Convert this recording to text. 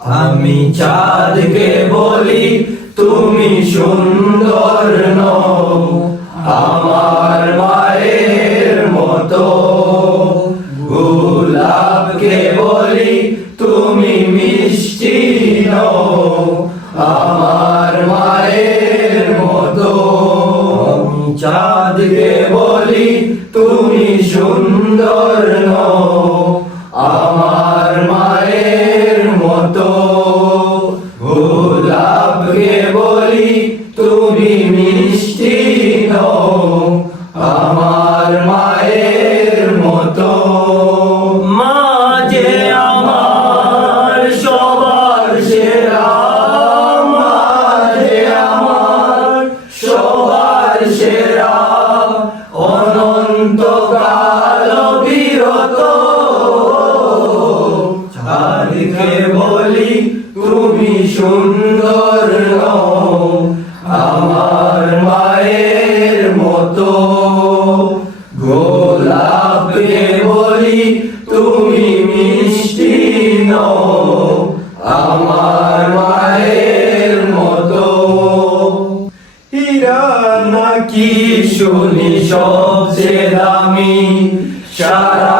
আমি চাঁদকে বলি তুমি সুন্দর নও, আমার মায়ের মতো। গোলাপকে বলি তুমি মিষ্টি নও, আমার মায়ের মতো। আমি চাঁদকে বলি তুমি সুন্দর নও, আমার মায়ের মতো। গোলাপকে বলি তুমি মিষ্টি নও, আমার মায়ের মতো। মা যে আমার সবার সেরা, মা যে আমার সবার সেরা, অনন্তকাল বিরত। চাঁদকে বলি তুমি সুন্দর নও, আমার মায়ের মতো। গোলাপকে বলি তুমি মিষ্টি নও, আমার মায়ের মতো। হীরা নাকি শুনি সবচেয়ে দামি, সারা